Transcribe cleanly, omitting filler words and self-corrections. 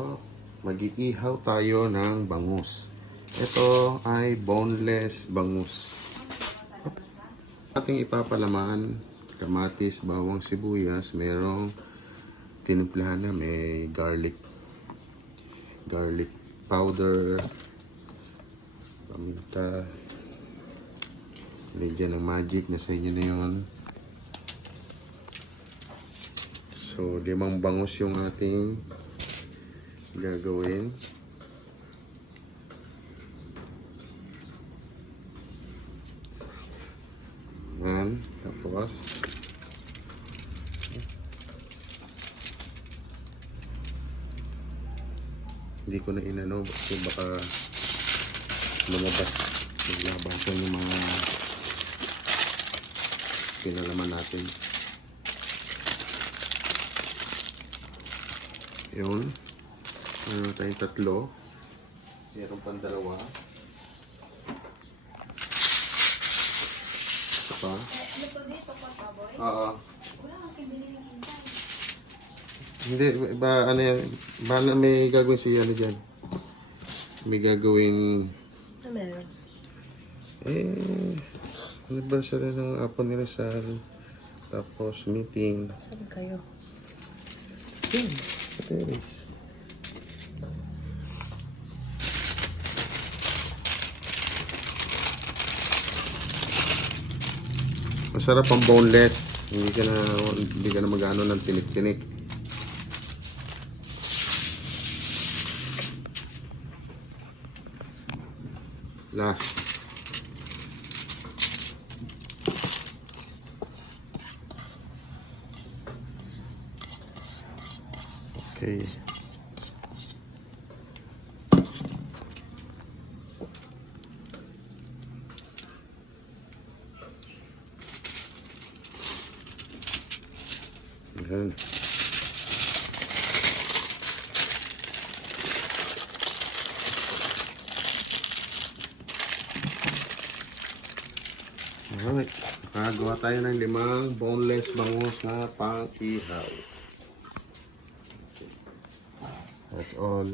Oh, mag-iihaw tayo ng bangus. Ito ay boneless bangus. Ating ipapalaman, kamatis, bawang, sibuyas, merong tinimplahan na may garlic powder, paminta, lagyan ng magic, nasa inyo na yun. So 5 bangus yung ating gagawin. Yan, tapos hindi ko na inano kasi baka lumabas, maglabasan yung mga pinalaman natin. Yun, meron tayong 3, meron pang 2 pa. Ano to dito, Papa-boy? Oo. Wala kang kibili ng hintay. Hindi, ba, ano yan, ba, may gagawin siya ano dyan? May gagawin, Ano meron? anniversary ng Apo ni Rizal, tapos meeting. Saan kayo? Yan, Pateris. Masarap ang boneless. Hindi ka na mag-ano ng tinik-tinik. Last. Okay. Ayan. Alright. Nakagawa tayo ng 5 boneless bangus na pang-ihaw. That's all.